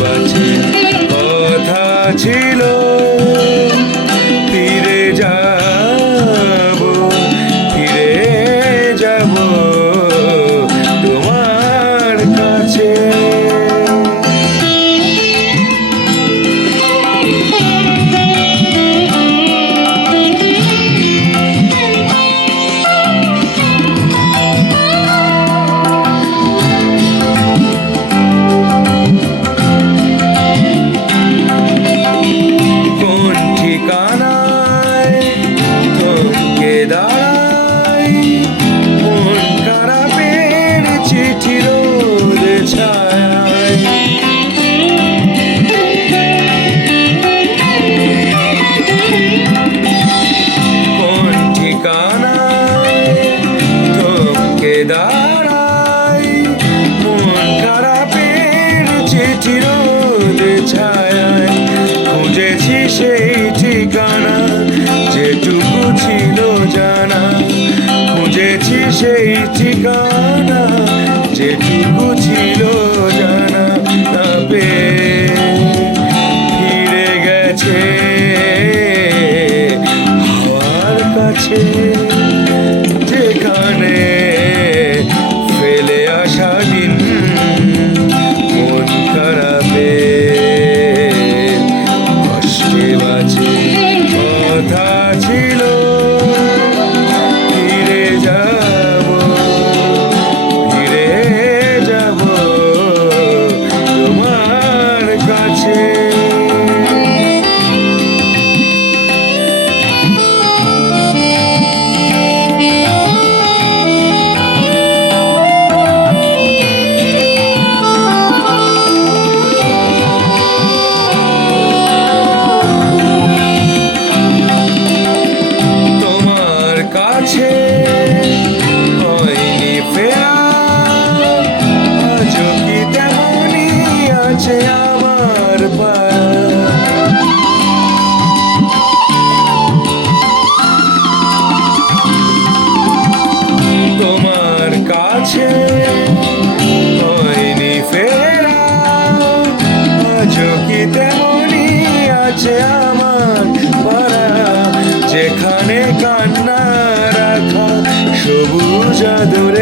বাঁচে কথা ছিল ফিরে যাব তোমার কাছে। দাঁড়াই মন খারাপের চিঠি রোদ ছায়ায় খুঁজেছি সেই ঠিকানা যেটুকু ছিল জানা, খুঁজেছি সেই ঠিকানা যেটুকু ছিল জানা, না পেয়ে ফিরে গেছে হাওয়ার কাছে যেখানে সারাদিন মন খারাপে কষ্টে বাঁচে কথা ছিল ফিরে যাব তোমার কাছে। হয়নি ফেরা আজও কি তেমনই আছে আমার পাড়া, তোমার কাছে হয়নি ফেরা আজও কি তেমনই আছে আমার পাড়া, যেখানে কান্না রাখা সবুজ আদরে